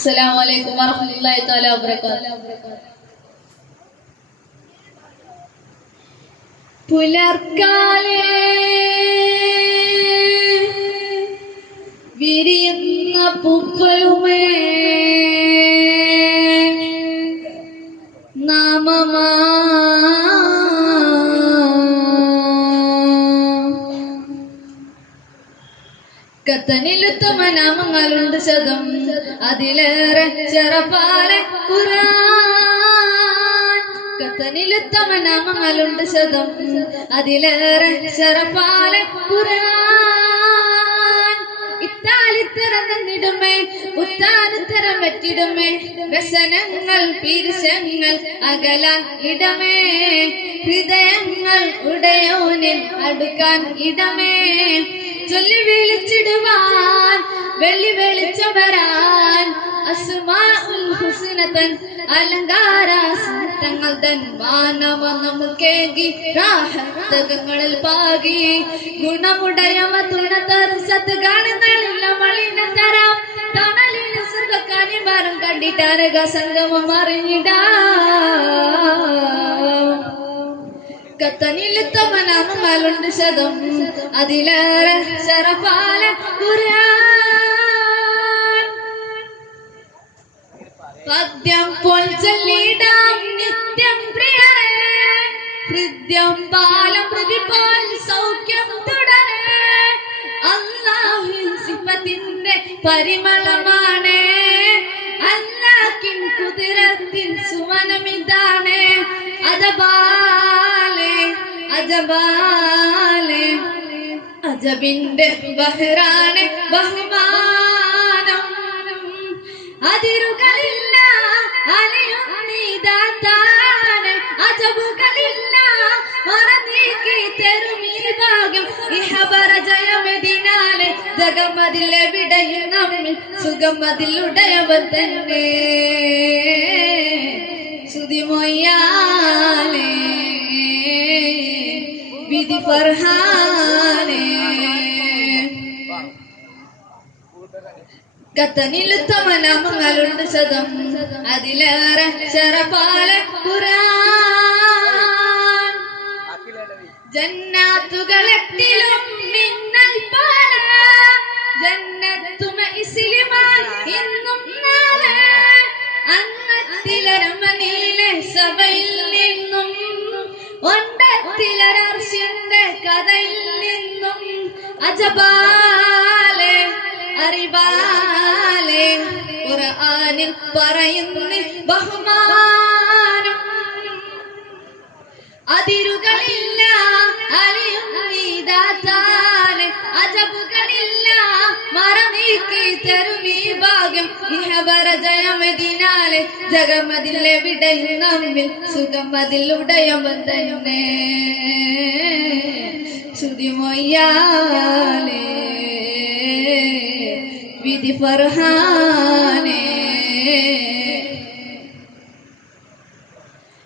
അസ്സലാമു വറഹ്മത്തുള്ളാഹി തആല വബറകാതുഹു. പുലർക്കാലേ വിരിയുന്ന പൂക്കളുമേ നാമമാ കത്തനിലുത്തമ നാമങ്ങളുണ്ട് ശതം, അതിലേറെ ചെറപ്പാലെ ഖുർആൻ. കത്തനിലുത്തമ നാമങ്ങളുണ്ട് ശതം, അതിലേറെ ചെറപ്പാലെ ഖുർആൻ. ഇത്താലിത്തറന്നിടുമേ ഉത്താനുത്തരം വെറ്റിടുമേ, വ്യസനങ്ങൾ പീരിശങ്ങൾ അകലാൻ ഇടമേ, ഹൃദയങ്ങൾ ഉടയോനിൽ അടുക്കാൻ ഇടമേ. ചൊല്ലി വിളിച്ചിടുവാൻ വെള്ളി വെളിച്ചം വരാൻ, അസ്മാഉൽ ഹുസ്നതൻ അലങ്കാരാസനങ്ങൾ തൻ മാനവ നമുക്കേകി രാഹത്തകങ്ങളിൽ പാകി. ഗുണമുടയമ തുണതർ സത്ഗാനങ്ങളില്ല മളിന തരാം, തണലിന് സുഖക്കാനി മരം കണ്ടിട്ടാരക സംഗമം അറിഞ്ഞിടാ. കത്തനിലുത്തമ നാമങ്ങളുണ്ട് ശതം, അതിലേറെ ശറഫാലെ ഖുർആൻ. പദ്യം പോൽ ചൊല്ലിടാം നിത്യം പ്രിയരേ, ഹൃദ്യം പാലം പ്രതിപോൽ സൗഖ്യം തുടരേ. അല്ലാഹുവിൻ സിഫത്തിന്റെ പരിമളമാണ്, അല്ലാഹ്വിൻ ഖുദ്റത്തിൻ സുവനമിതാണ്. അദബാലെ അജബാലെ അജബിന്റെ ബഹ്റാണ് ബഹുമാനം. അതിരുകളില്ല അലിയുന്നീതാത്താണ്, അജബുകളില്ല മറന്നീക്കി തരുമീ ഭാഗ്യം. ഇഹബറ ജയമതിനാലെ ജഗമതിലെവിടെയും നമ്മിൽ സുഖമതിലുടയവൻ തന്നെ. സുതിമൊയ്യാലേ വിധി ഫർഹാനേ. കത്തനിലുത്തമ നാമങ്ങളുണ്ട് ശതം, അതിലേറെ ശറഫാലെ ഖുർആൻ. ജന്നാത്തുകളെട്ടിലും മിന്നൽ പോലെ, ജന്നത്തുമ ഇസ്ലിമാൻ ഇന്നും നാളെ. അന്നത്തിലരമനീലെ സഭയിൽ നിന്നും, ഒണ്ടത്തിലർശിന്റെ കഥയിൽ നിന്നും, അജബാലെ അറിവാലെ ഖുർആനിൽ പറയുന്ന ബഹുമാനം. അതിരുകളില്ല അലിയുന്നീതാത്താണ്, അജബുകളില്ല മറനീക്കി തരുമീ ഭാഗ്യം. ഇഹബറ ജയമതിനാലെ ജഗമതിലെവിടെയും നമ്മിൽ സുഖമതിലുടയവൻ തന്നെ. ശ്രുതിമൊയ്യാലേ വിധി ഫർഹാനേ.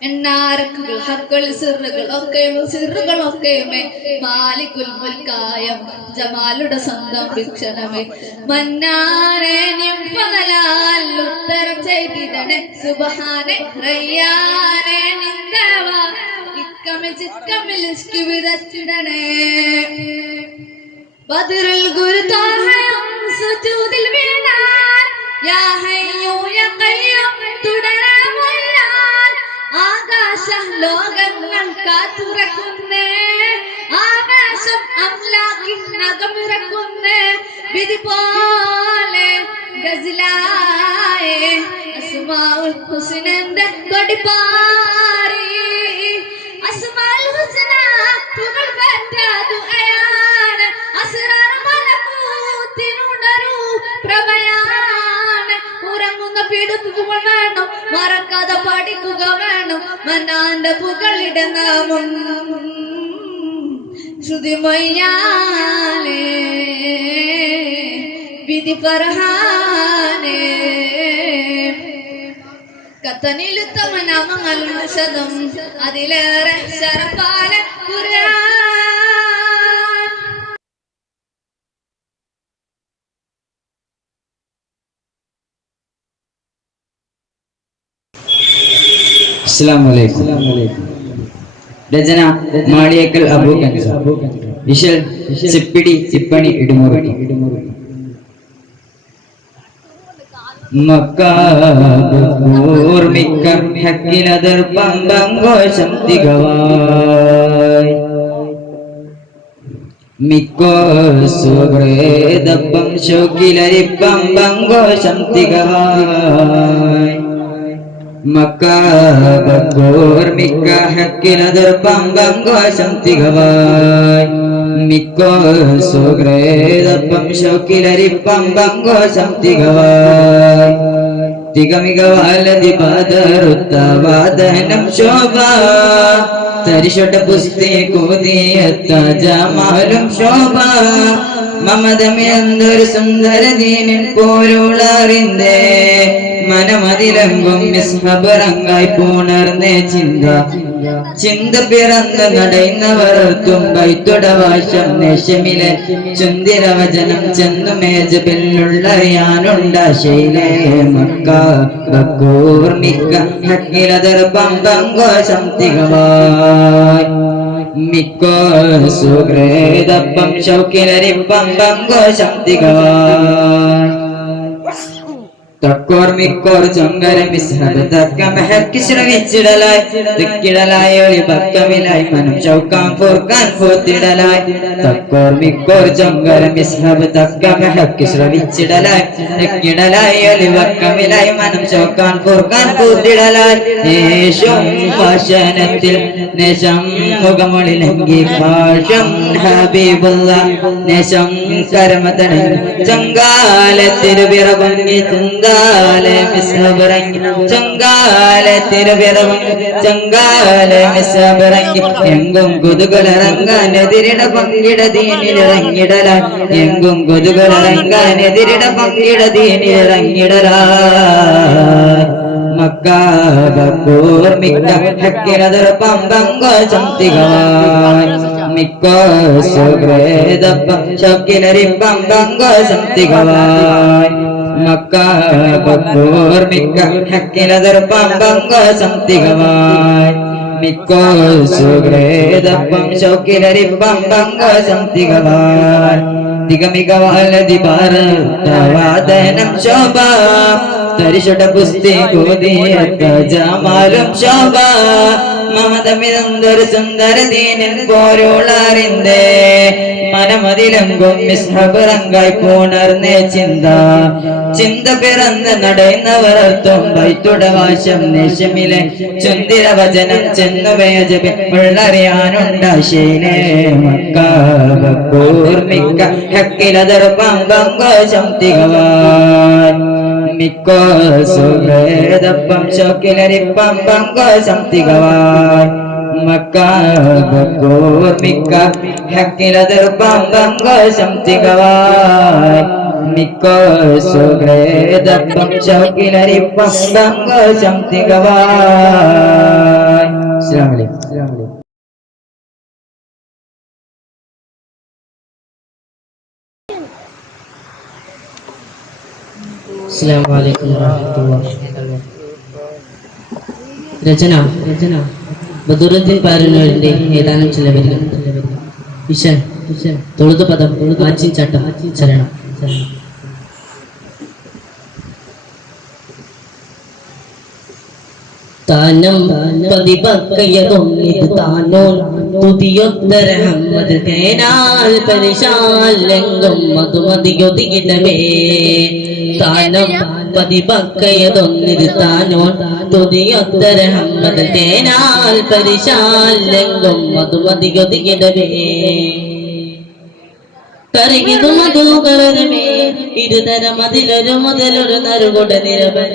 എണ്ണാരക്കുകൾ ഹക്കുകൾ സിറുകളൊക്കെയുമേ മാലിക്കുൽ മുൽക്കായം ജമാലുടെ സ്വന്തം വീക്ഷണമേ. മന്നാനെ നിംഫലാൽ ഉത്തരം ചെയ്തിടണേ, സുബ്ഹാനെ റയ്യാനെ നിന്ദവ ഇക്കമിൽ ചിക്കമിൽ ഇഷ്കി വിതച്ചിടണേ. ബദറുൽ ഗുരുതാഹയം സുജൂദിൽ വീണാൽ, യാ ഹയ്യു യാ ഖയ്യൂം തുടരാമൊയ്യാൽ. ആകാശ ലോകങ്ങൾ കാത്തുറക്കുന്നേ, ആകാശം അംലാക്കിനകമിറക്കുന്നേ. വിധി പോലെ ഗസ്ലായേ അസ്മാഉൽ ഹുസ്നന്റെ കൊടിപ്പാറി. അസ്മാഉൽ ഹുസ്ന പുകൾ പെറ്റ ദുആയാണ്, അസ്റാർ മലകൂത്തിനുണരു പ്രഭയാണ്. ഉറങ്ങുന്ന പിടുക്കുക വേണം, മറക്കാതെ പഠിക്കുക വേണം, മന്നാന്റെ പുകളിടെ നാമം. ശ്രുതിമൊയ്യാലേ വിധി ഫർഹാനേ. കത്തനിലുത്തമ നാമങ്ങളുണ്ട് ശതം, അതിലേറെ ശറഫാലെ ഖുർആൻ. അസ്സലാമു അലൈക്കും. രചന മാളിയേക്കൽ അബൂ കൻസ. വിഷൽ ചിപ്പിടി ചിപ്പണി ഇടുമുറി. ഓർമ്മിക്ക ഹക്കിലതർ പമ്പങ്കോശം തികവായി മിക്കോ സുഹൃദപ്പം ശോക്കിലരിപ്പം പങ്കോശം തികവായി മക്കാബോർമിക്ക ഹക്കിലതർ പമ്പങ്കോശം തികവായി മിക്കോ സുഹൃദപ്പം ശോക്കിലരിപ്പം പങ്കോശം തികവായി തികമികവാലതി പാദറുത്തവാദനം ശോഭ തരിശൊട്ട പുസ്തി കൂതിയത്ത ജമാലും ശോഭ മമതമെന്തൊരു സുന്ദര ദീനിൻ പോരുളറിന്തേ മനമതിലങ്കും മിസ്ഹബറങ്ങായി പൂണർന്നേ ചിന്ത പിറന്ന് നടയുന്നവർക്കും കൈത്തുടവാശം നേശമിലെ ചുന്തിരവചനം ചെന്നു മേജബില്ലുള്ളറിയാനുണ്ട ശൈലേ മക്ക ബക്കൂർമിക്ക ഹക്കിലതർ പമ്പങ്കോശം തികവായി മിക്കോ സുഹൃദപ്പം ശൗക്കിലരിപ്പം പങ്കോശം തികവായി തക്കോർ മിക്കോർ ചൊങ്കര മിസ്ഹബ് തക്കം ഹക്കിശ്രവിച്ചിടലായി തിക്കിടലായി ഒളി പക്കമിലായി മനം ശൗക്കാം ഫുർക്കാൻ പൂത്തിടലായി തക്കോർ മിക്കോർ ചൊങ്കര മിസ്ഹബ് തക്കം ഹക്കിശ്രവിച്ചിടലായി തിക്കിടലായി ഒളി പക്കമിലായി മനം ശൗക്കാൻ ഫുർക്കാൻ പൂത്തിടലായി യേശും ഭാഷണത്തിൽ നേശം മുഖമൊളിലങ്കി ഭാഷം ഹബീബുള്ള നേശം കരമതന ചങ്കാല തിരുവിറവങ്ങി ചങ്കാലെ മിസ്ഹബറങ്ങി ചങ്കാലെ തിരുവിറവങ്ങി ചങ്കാലെ മിസ്ഹബറങ്ങി എങ്കും കുതുകലറങ്ങാനെതിരിട പങ്കിട ദീനിലിറങ്ങിടലായി എങ്കും കുതുകലറങ്ങാനെതിരിട പങ്കിട ദീനിലിറങ്ങിടലായി മക്കാബൂർമിക്ക ഹക്കിലതർ പമ്പങ്കോശം തികവായി മിക്കോ സുഹൃദപ്പം ശൗക്കിലരിപ്പം പങ്കോശം തികവായി മക്കാബൂർമിക്ക ഹക്കിലതർ പമ്പങ്കോശം തികവായി മിക്കോ സുഹൃദപ്പം ശൗക്കിലരിപ്പം പങ്കോശം തികവായി തികമികവാലതി ഭാരതവാദനം ശോഭ തരിശുട പുസ്തി കൂതിയത്ത ജമാലും ശോഭ മമതമിതൊരു സുന്ദര ദീനിൻ പോരുളറിന്തേ മനമതിലങ്കും മിസ്ഹബറങ്കായി പൂണർന്നേ ചിന്ത പിറന്ന് നടയുന്നവർത്തും വൈത്തുടവാശം നേശമിലെ ചുന്തിരവചനം ചെന്നു വേജബി ഉള്ളറിയാനുണ്ട ശൈലേ മക്കാബൂർമിക്ക ഹക്കിലതർ പമ്പങ്കോശം തികവായി മിക്കോ സുഹൃദപ്പം ശൗക്കിലരിപ്പം പങ്കോശം തികവായി മക്കാബൂർമിക്ക ഹക്കിലതർ പമ്പങ്കോശം തികവായി മിക്കോ സുഹൃദപ്പം ശൗക്കിലരിപ്പം പങ്കോശം തികവായി. അസ്സലാമു അലൈക്കും. അസ്സലാമു അലൈക്കും വറഹ്മത്തുള്ളാഹി. രചന ബദറുദ്ദീൻ പാരനൂരിന്റെ ഏതാനും ചില വരികൾ. വിഷൻ തൊഴുതു പദം ആച്ചിൻചാട്ടം ചരണം. താനം പതിപക്കയതൊന്നിത് താനോൻ തുതിയൊത്തര ഹമ്മദ് തേനാൽ പരിശാൽ ലെങ്കും മധുമതിയൊതികിടവേ താനം പതിപക്കയതൊന്നിത് താനോൻ തുതിയൊത്തര ഹമ്മദ് തേനാൽ പരിശാൽ ലെങ്കും മധുമതിയൊതികിടവേ കരകിതു മധുകരമേ ഇരുതരം അതിലൊരു മുതലൊരു നറുകൊട നിരവൻ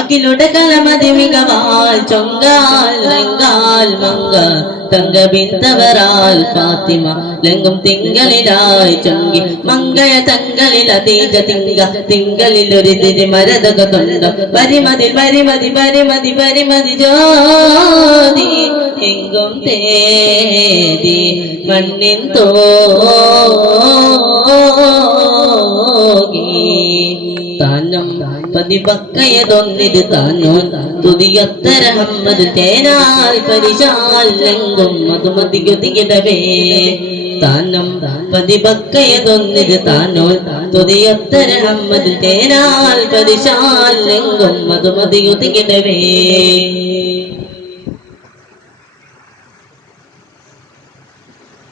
അഖിലുടെ കലമതി മികവാൽ ചൊങ്കാൽ രംഗാൽ മങ്ക തങ്ക ബിന്തവരാൽ ഫാത്തിമ ലെങ്കും തിങ്കളിലായി ചൊങ്കി മംഗയ തങ്കളിൽ അതീജ തിങ്കളിൽ ഒരു തിരുമരതക തൊണ്ട പരിമതി ജോതി എങ്കും തേതി മണ്ണിൻ തോകി താനം പതിപക്കയതൊന്നിത് താനോൻ തുതിയൊത്തര ഹമ്മദ് തേനാൽ പരിശാൽ രംഗം മധുമതിയുതികിടവേ താനം പതിപക്കയതൊന്നിത് താനോൻ തുതിയൊത്തര ഹമ്മദ് തേനാൽ പരിശാൽ രംഗം മധുമതിയുതികിടവേ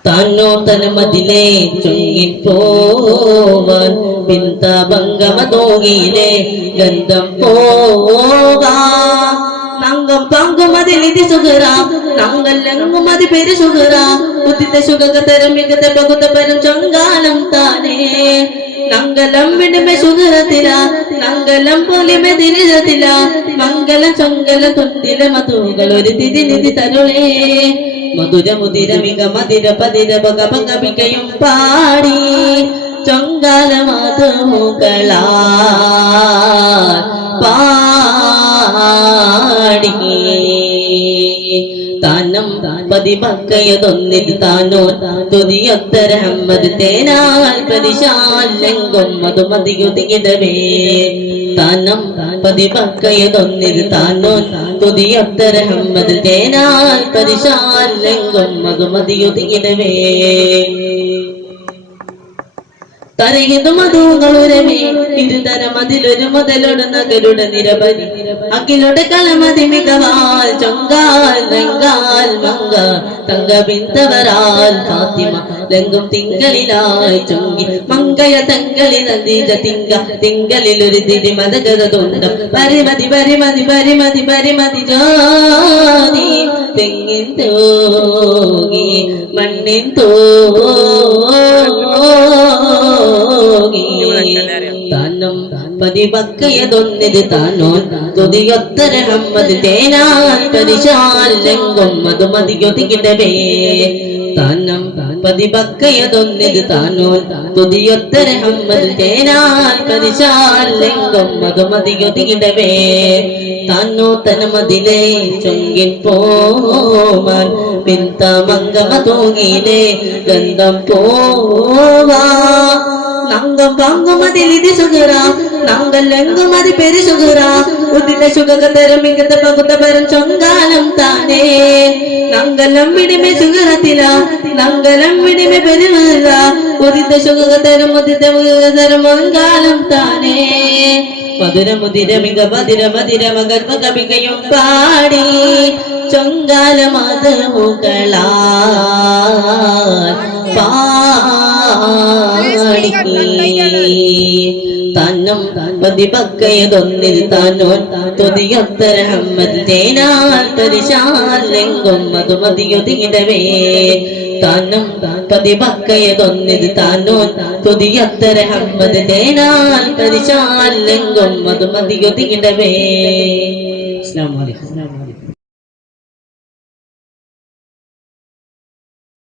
താനോ തലമതിലെ ചുങ്ങിപ്പോവാൻ പിന്തഭംഗമതോകിയിലെ ഗന്ധം പോവാ നങ്കം പങ്കുമതിലിതി സുഖറ നങ്കല്ലെങ്കുമതി പെരു സുഖറ ഉദിത സുഖകതരം മികത പകുത പരം ചൊങ്കാലം താനേ നങ്കലം വിടുമെ സുഖരത്തില നങ്കലം പൊലിമെ തിരിരത്തില മംഗലം ചൊങ്കല തുന്തില മധുകൾ ഒരു തിരി നിധി തരുളേ മധുര മുതിര മിക മതിര പതിര പക പകപിക്കയും പാടി ചൊങ്കാല മധുകളാ പാടി താനം പതിപക്കയതൊന്നിത് താനോ തുതിയൊത്തര ഹമ്മദ് തേനാൽ പരിശാൽ രംഗം മധുമതിയുതികിടവേ താനം പതിപക്കയതൊന്നിത് താനോ തുതിയൊത്തര ഹമ്മദ് തേനാൽ പരിശാൽ രംഗം മധുമതിയുതികിടവേ തരകിതു മധുകളുരമേ ഇരുതര മതിലൊരു മുതലൊടു നഗരുടെ നിരവധി അഖിലുടെ കളമതി മികവാൽ ചൊങ്കാൽ രംഗാൽ മങ്ക തങ്ക ബിന്തവരാൽ ഫാത്തിമ രംഗം തിങ്കളിലായി ചൊങ്കി മങ്കയ തങ്കളി നദീജ തിങ്കളിലൊരു തിരി മതഗതുണ്ടം പരിമതി പരിമതി പരിമതി പരിമതി ജാതി തെങ്ങിൻ തോകി മണ്ണിൻ താനം പതിപക്കയതൊന്നിത് താനോൻ തുതിയൊത്തര ഹമ്മദ് തേനാൽ പരിശാൽ രംഗം മധുമതിയൊതികിടവേ താനം പതിപക്കയതൊന്നിത് താനോൻ തുതിയൊത്തര ഹമ്മദ് തേനാൽ പരിശാൽ രംഗം മധുമതിയൊതികിടവേ താനോ തനമതിലെ ചൊങ്കിൽ പോവാൻ പിന്തമംഗമ തൂങ്ങിയിലെ ഗന്ധം പോവാ നങ്കം പങ്കുമതിലിതി സുഖറ നങ്കല്ലെങ്കുമതി പെരു സുഖറ ഉദിത സുഖകതരം മികത പകുത പരം ചൊങ്കാലം താനേ നങ്കലം വിടിമെ സുഖറത്തില നങ്കലം വിടിമെ പെരുമല ഉദിത സുഖകതരം ഉദിത മുഖതരം മങ്കാലം താനേ മധുര മുതിര മിക മതിര മതിര മകർമ കവികയും പാടി ചൊങ്കാല മധുകളാ താനം പതിപക്കയതൊന്നിൽ താനോൻ തുതിയൊത്തര ഹമ്മദ് തേനാൽ പരിശാൽ രംഗം മധുമതിയൊതികിടവേ താനം പതിപക്കയതൊന്നിൽ താനോൻ തുതിയൊത്തര ഹമ്മദ് തേനാൽ പരിശാൽ രംഗം മധുമതിയൊതികിടവേ. അസ്സലാമു അലൈക്കും.